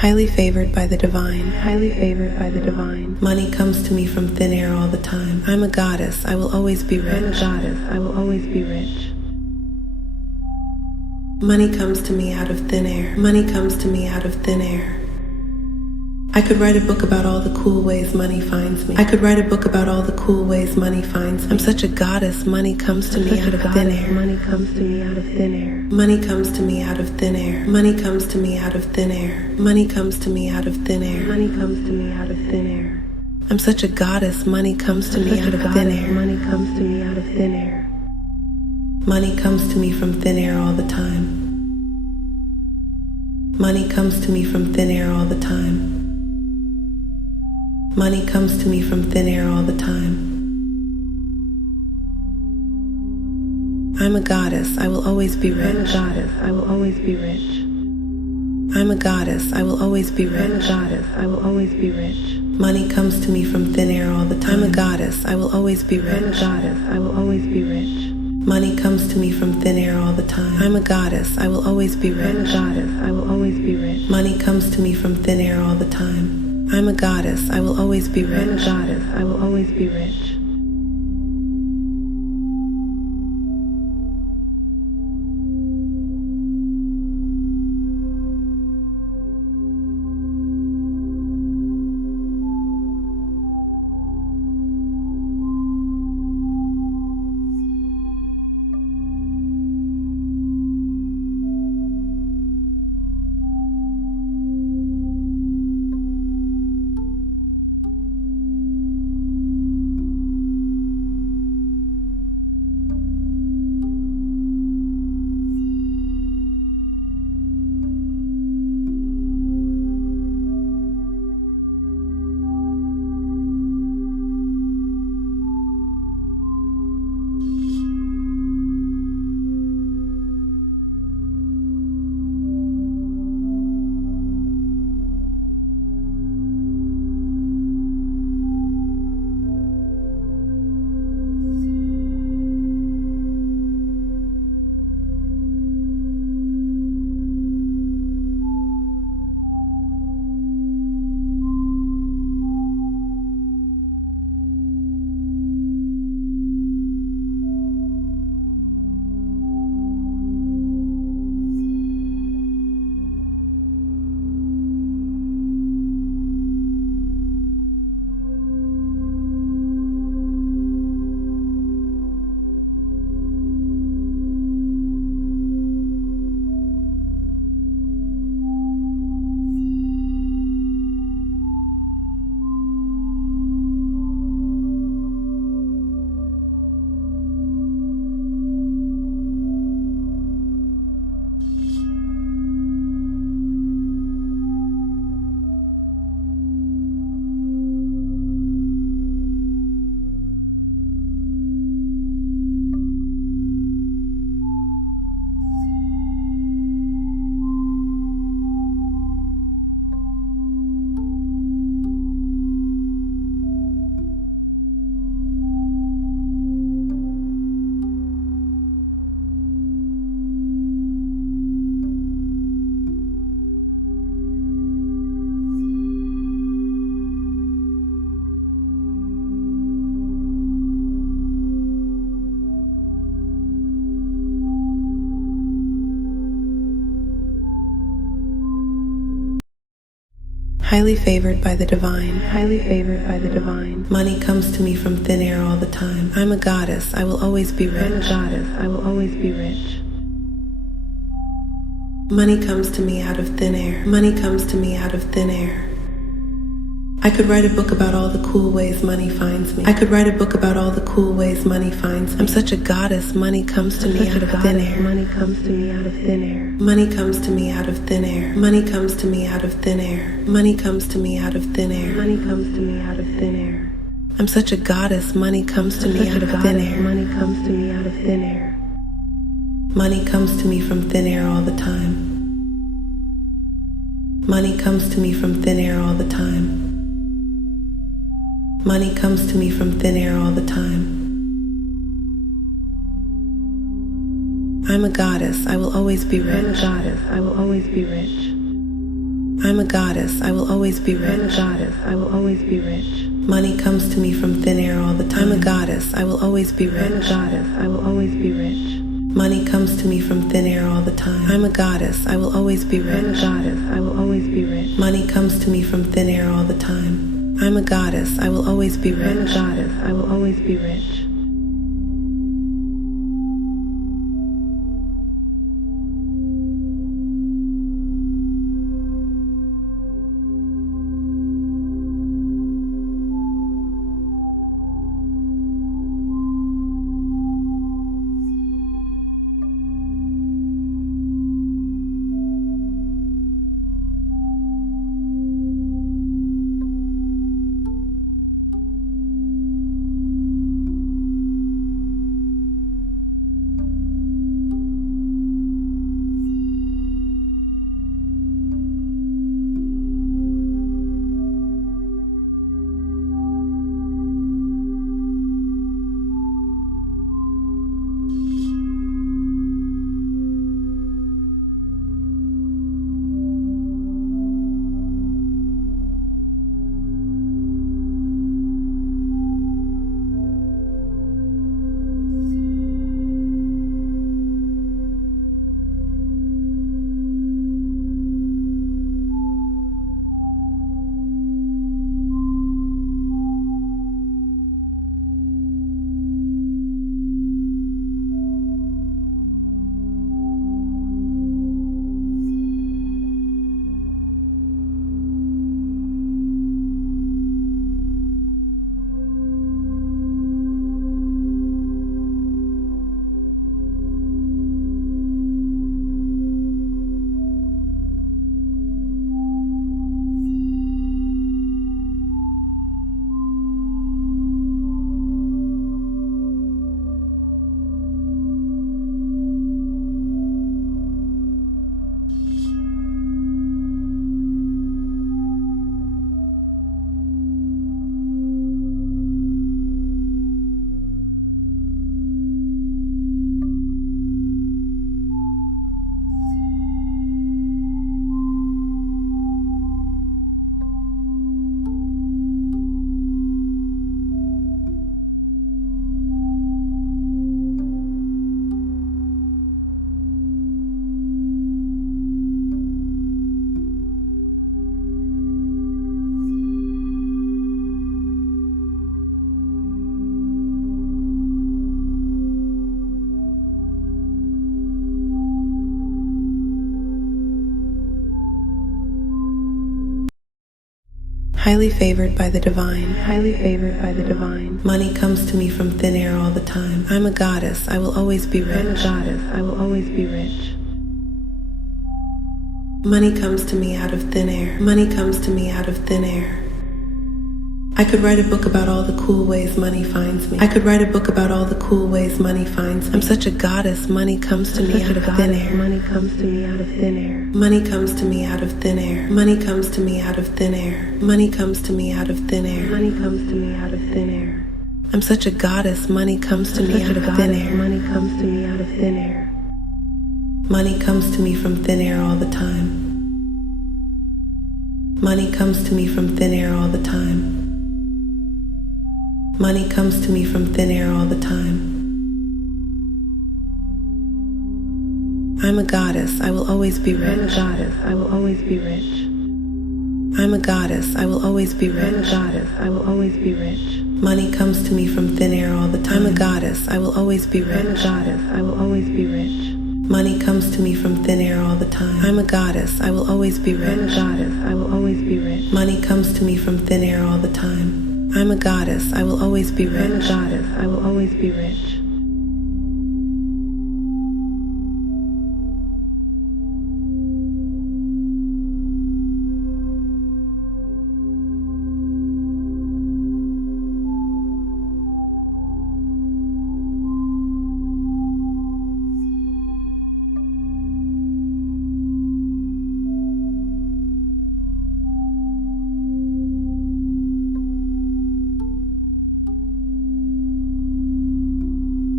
Highly favored by the divine. Highly favored by the divine. Money comes to me from thin air all the time. I'm a goddess. I will always be rich. I'm a goddess. I will always be rich. Money comes to me out of thin air. Money comes to me out of thin air. I could write a book about all the cool ways money finds me. I could write a book about all the cool ways money finds me. I'm such a goddess. Money comes to me out of thin air. Money comes to me out of thin air. Money comes to me out of thin air. Money comes to me out of thin air. Money comes to me out of thin air. Money comes to me out of thin air. I'm such a goddess. Money comes to me out of thin air. Money comes to me out of thin air. Money comes to me from thin air all the time. Money comes to me from thin air all the time. Money comes to me from thin air all the time. I'm a goddess. I will always be rich. I'm a goddess. I will always be rich. I'm a goddess. I will always be rich. I'm a goddess. I will always be rich. Money comes to me from thin air all the time. I'm a goddess. I will always be rich. I'm a goddess. I will always be rich. Money comes to me from thin air all the time. I'm a goddess. I will always be rich. I'm a goddess. I will always be rich. Money comes to me from thin air all the time. I'm a goddess. I will always be rich. I'm a goddess. I will always be rich. Highly favored by the divine. Highly favored by the divine. Money comes to me from thin air all the time. I'm a goddess. I will always be rich. I'm a goddess. I will always be rich. Money comes to me out of thin air. Money comes to me out of thin air. I could write a book about all the cool ways money finds me. I could write a book about all the cool ways money finds me. I'm such a goddess. Money comes to me out of thin air. Money comes to me out of thin air. Money comes to me out of thin air. Money comes to me out of thin air. Money comes to me out of thin air. Money comes to me out of thin air. I'm such a goddess. Money comes to me out of thin air. Money comes to me out of thin air. Money comes to me from thin air all the time. Money comes to me from thin air all the time. Money comes to me from thin air all the time. I'm a goddess. I will always be rich. I'm a goddess. I will always be rich. I'm a goddess, I will always be rich. I'm a goddess, I will always be rich. Money comes to me from thin air all the time. I'm a goddess, I will always be rich. I'm a goddess, I will always be rich. Money comes to me from thin air all the time. I'm a goddess, I will always be rich. I'm a goddess, I will always be rich. Money comes to me from thin air all the time. I'm a goddess, I will always be rich. I'm a goddess, I will always be rich. Highly favored by the divine. Highly favored by the divine. Money comes to me from thin air all the time. I'm a goddess, I will always be rich. I'm a goddess, I will always be rich. Money comes to me out of thin air. Money comes to me out of thin air. I could write a book about all the cool ways money finds me. I could write a book about all the cool ways money finds me. I'm such a goddess, money comes to me out of thin air. Money comes to me out of thin air. Money comes to me out of thin air. Money comes to me out of thin air. Money comes to me out of thin air. Money comes to me out of thin air. I'm such a goddess, money comes to me out of thin air. Money comes to me out of thin air. Money comes to me from thin air all the time. Money comes to me from thin air all the time. Money comes to me from thin air all the time. I'm a goddess, I will always be rich. I'm a goddess, I will always be rich. I'm a goddess, I will always be rich. I'm a goddess, I will always be rich. Money comes to me from thin air all the time. I'm a goddess, I will always be rich. I'm a goddess, I will always be rich. Money comes to me from thin air all the time. I'm a goddess, I will always be rich. I'm a goddess, I will always be rich. Money comes to me from thin air all the time. I'm a goddess, I will always be rich. I'm a goddess, I will always be rich.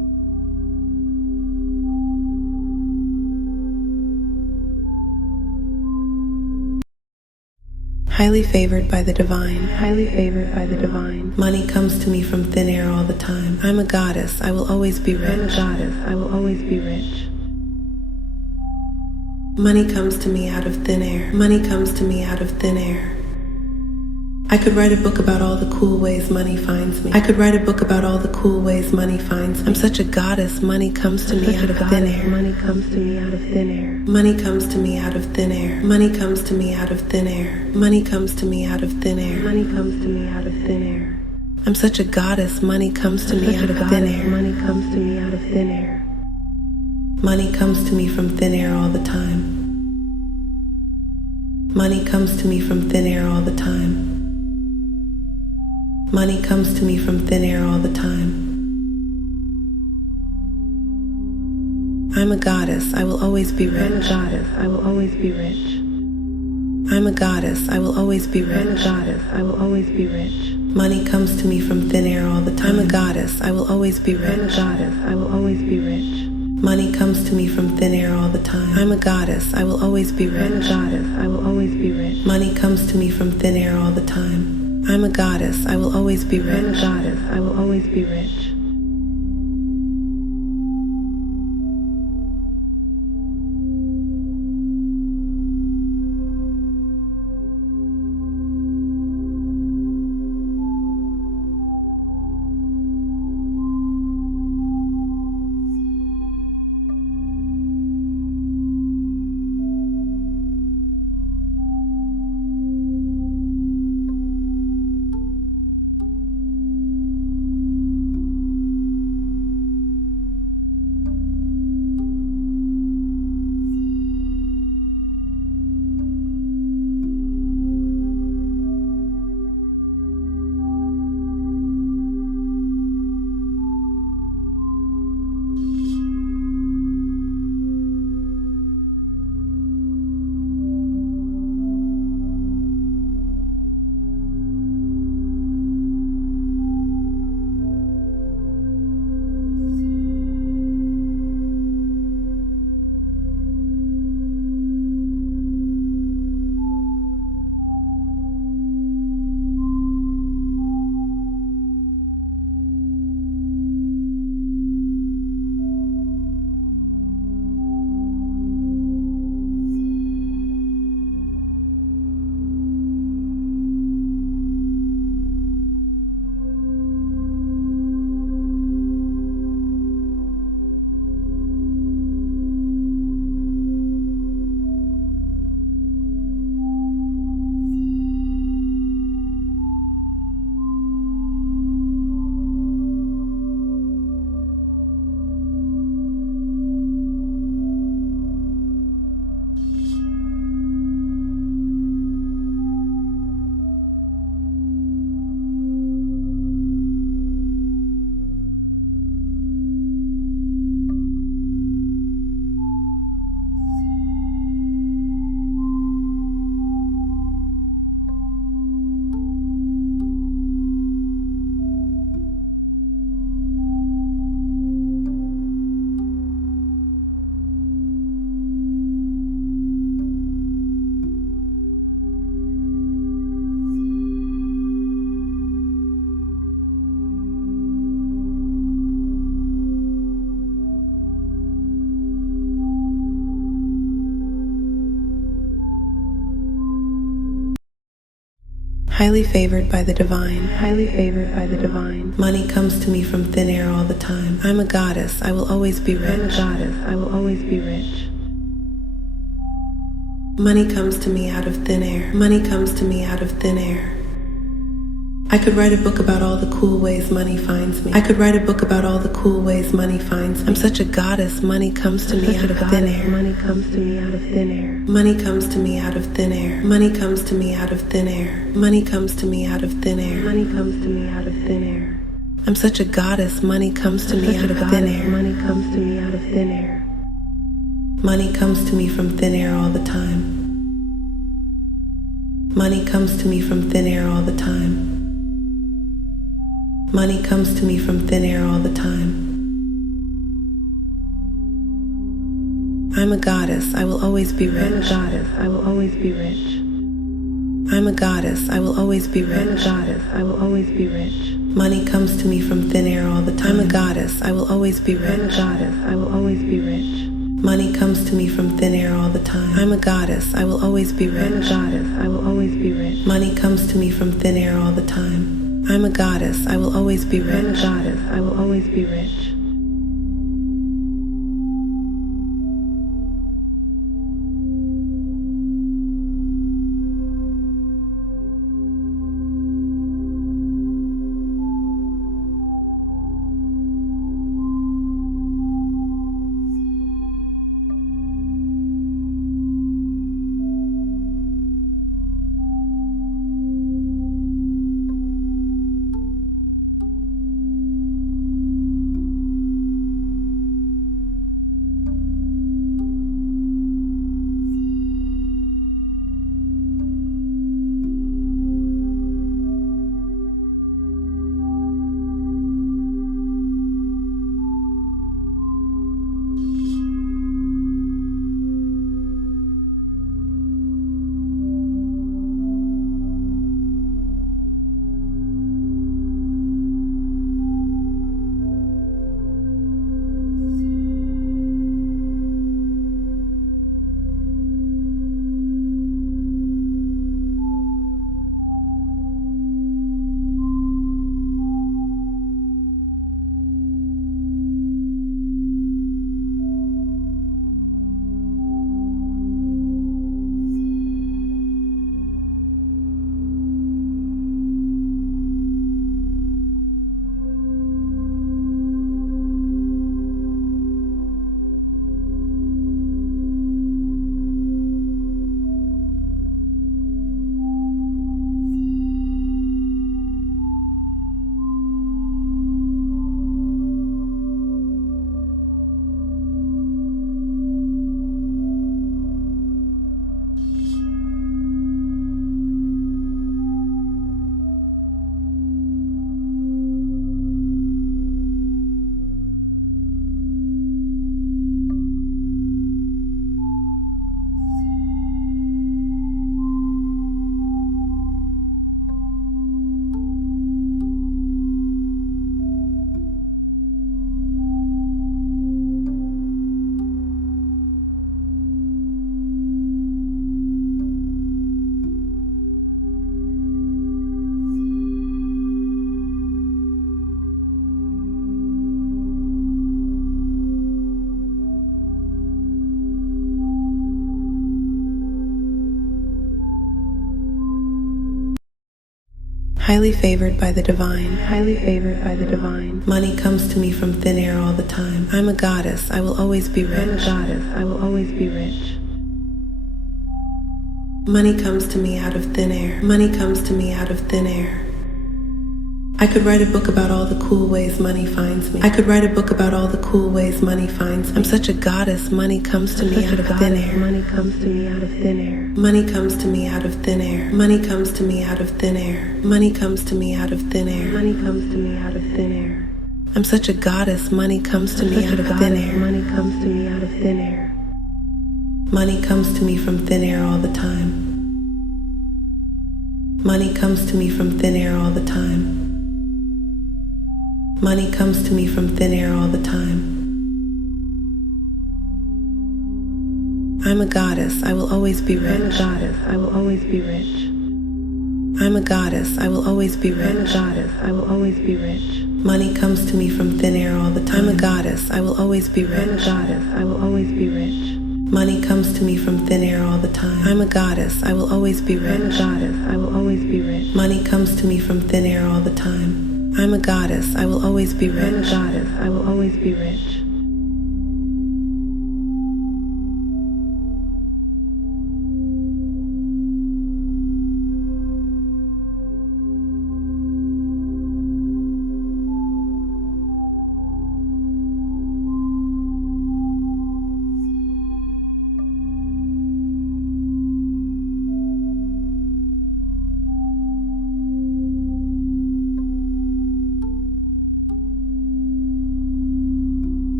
Highly favored by the divine. Highly favored by the divine. Money comes to me from thin air all the time. I'm a goddess. I will always be rich. I'm a goddess. I will always be rich. Money comes to me out of thin air. Money comes to me out of thin air. I could write a book about all the cool ways money finds me. I could write a book about all the cool ways money finds me. I'm such a goddess. Money comes to me out of thin air. Money comes to me out of thin air. Money comes to me out of thin air. Money comes to me out of thin air. Money comes to me out of thin air. Money comes to me out of thin air. I'm such a goddess. Money comes to me out of thin air. Money comes to me out of thin air. Money comes to me from thin air all the time. Money comes to me from thin air all the time. Money comes to me from thin air all the time. I'm a goddess. I will always be rich. I'm a goddess. I will always be rich. I'm a goddess. I will always be rich. I'm a goddess. I will always be rich. Money comes to me from thin air all the time. I'm a goddess. I will always be rich. I'm a goddess. I will always be rich. Money comes to me from thin air all the time. I'm a goddess. I will always be rich. I'm a goddess. I will always be rich. Money comes to me from thin air all the time. I'm a goddess. I will always be rich. I'm a goddess. I will always be rich. Highly favored by the divine. Highly favored by the divine. Money comes to me from thin air all the time. I'm a goddess. I will always be rich. I'm a goddess. I will always be rich. Money comes to me out of thin air. Money comes to me out of thin air. I could write a book about all the cool ways money finds me. I could write a book about all the cool ways money finds me. I'm such a goddess. Money comes to me out of thin air. Money comes to me out of thin air. Money comes to me out of thin air. Money comes to me out of thin air. Money comes to me out of thin air. Money comes to me out of thin air. I'm such a goddess. Money comes to me out of thin air. Money comes to me out of thin air. Money comes to me from thin air all the time. Money comes to me from thin air all the time. Money comes to me from thin air all the time. I'm a goddess. I will always be rich. I'm a goddess. I will always be rich. I'm a goddess, I will always be rich. I'm a goddess, I will always be rich. Money comes to me from thin air all the time. I'm a goddess, I will always be rich. I'm a goddess, I will always be rich. Money comes to me from thin air all the time. I'm a goddess, I will always be rich. I'm a goddess, I will always be rich. Money comes to me from thin air all the time. I'm a goddess, I will always be rich. I'm a goddess, I will always be rich. Highly favored by the divine. Highly favored by the divine. Money comes to me from thin air all the time. I'm a goddess, I will always be rich. I'm a goddess, I will always be rich. Money comes to me out of thin air. Money comes to me out of thin air. I could write a book about all the cool ways money finds me. I could write a book about all the cool ways money finds me. I'm such a goddess, money comes to me out of thin air. Money comes to me out of thin air. Money comes to me out of thin air. Money comes to me out of thin air. Money comes to me out of thin air. Money comes to me out of thin air. I'm such a goddess, money comes to me out of thin air. Money comes to me out of thin air. Money comes to me from thin air all the time. Money comes to me from thin air all the time. Money comes to me from thin air all the time. I'm a goddess, I will always be rich. I'm a goddess, I will always be rich. I'm a goddess, I will always be rich. I'm a goddess, I will always be rich. Money comes to me from thin air all the time. I'm a goddess, I will always be rich. I'm a goddess, I will always be rich. Money comes to me from thin air all the time. I'm a goddess, I will always be rich. I'm a goddess, I will always be rich. Money comes to me from thin air all the time. I'm a goddess, I will always be rich. I'm a goddess, I will always be rich.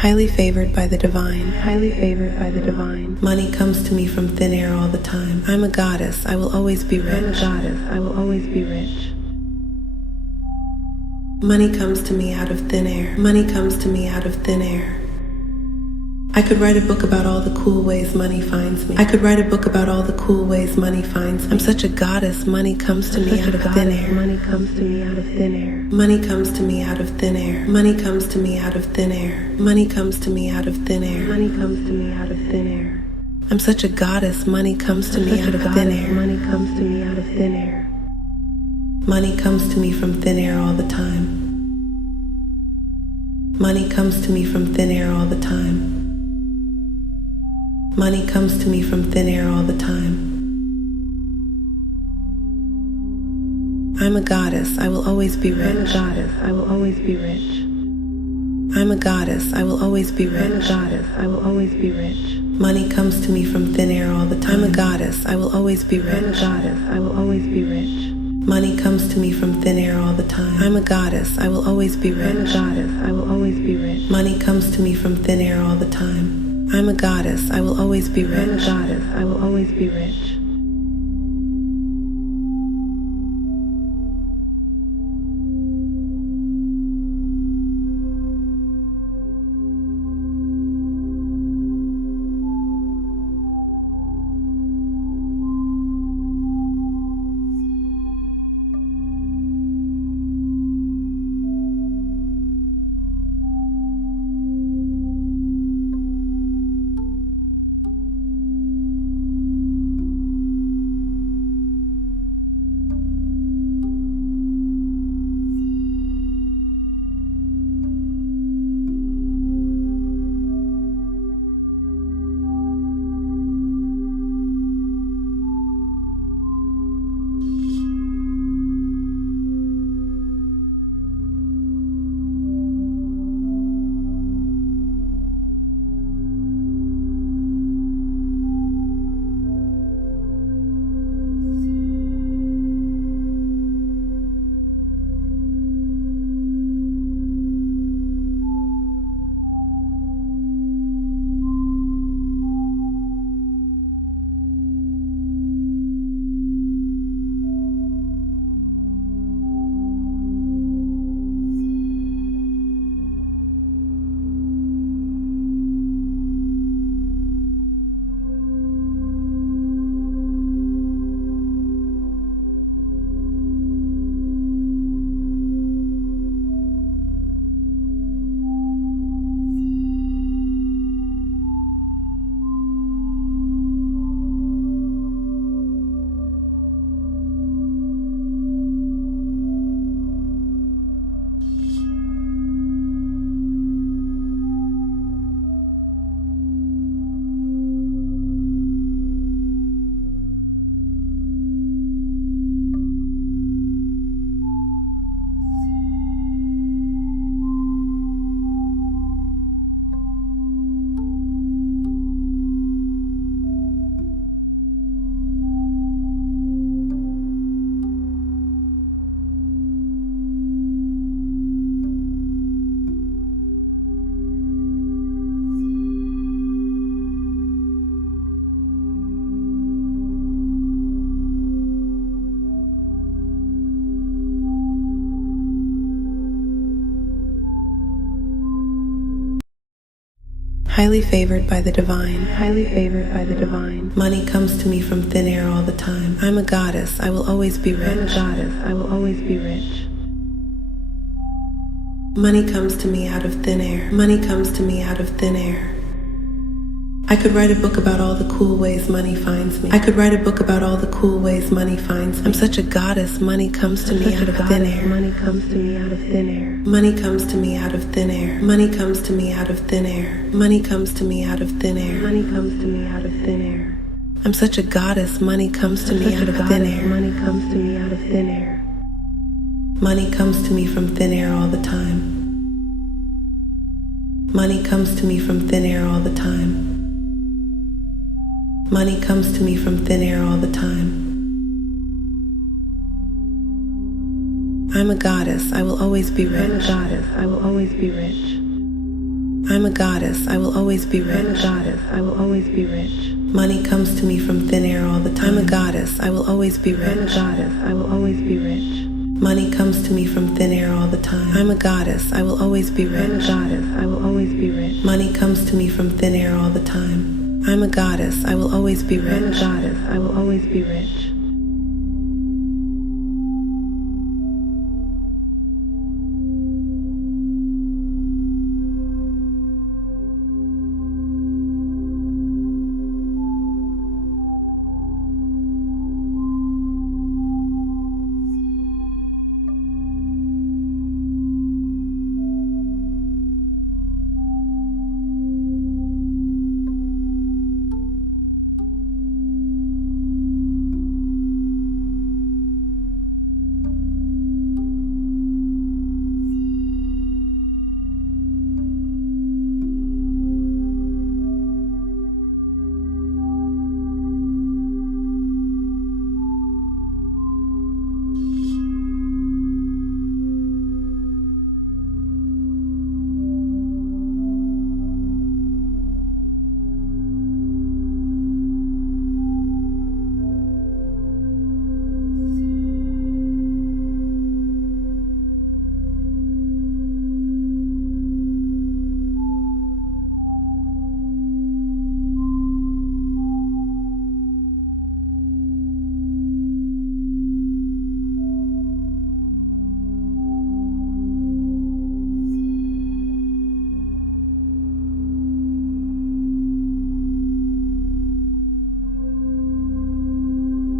Highly favored by the divine. Highly favored by the divine. Money comes to me from thin air all the time. I'm a goddess. I will always be rich. I'm a goddess. I will always be rich. Money comes to me out of thin air. Money comes to me out of thin air. I could write a book about all the cool ways money finds me. I could write a book about all the cool ways money finds me. I'm such a goddess. Money comes to me out of thin air. Money comes to me out of thin air. Money comes to me out of thin air. Money comes to me out of thin air. Money comes to me out of thin air. Money comes to me out of thin air. I'm such a goddess. Money comes to me out of thin air. Money comes to me out of thin air. Money comes to me from thin air all the time. Money comes to me from thin air all the time. Money comes to me from thin air all the time. I'm a goddess. I will always be rich. I'm a goddess. I will always be rich. I'm a goddess. I will always be rich. I'm a goddess. I will always be rich. Money comes to me from thin air all the time. I'm a goddess. I will always be rich. I'm a goddess. I will always be rich. Money comes to me from thin air all the time. I'm a goddess. I will always be rich. I'm a goddess. I will always be rich. Money comes to me from thin air all the time. I'm a goddess. I will always be rich. I'm a goddess. I will always be rich. Highly favored by the divine. Highly favored by the divine. Money comes to me from thin air all the time. I'm a goddess. I will always be rich. I'm a goddess. I will always be rich. Money comes to me out of thin air. Money comes to me out of thin air. I could write a book about all the cool ways money finds me. I could write a book about all the cool ways money finds me. I'm such a goddess. Money comes to me out of thin air. Money comes to me out of thin air. Money comes to me out of thin air. Money comes to me out of thin air. Money comes to me out of thin air. Money comes to me out of thin air. I'm such a goddess. Money comes to me out of thin air. Money comes to me out of thin air. Money comes to me from thin air all the time. Money comes to me from thin air all the time. Money comes to me from thin air all the time. I'm a goddess. I will always be rich. I'm a goddess. I will always be rich. I'm a goddess, I will always be rich. I'm a goddess, I will always be rich. Money comes to me from thin air all the time. I'm a goddess, I will always be rich. I'm a goddess, I will always be rich. Money comes to me from thin air all the time. I'm a goddess, I will always be rich. I'm a goddess, I will always be rich. Money comes to me from thin air all the time. I'm a goddess, I will always be rich. I'm a goddess, I will always be rich.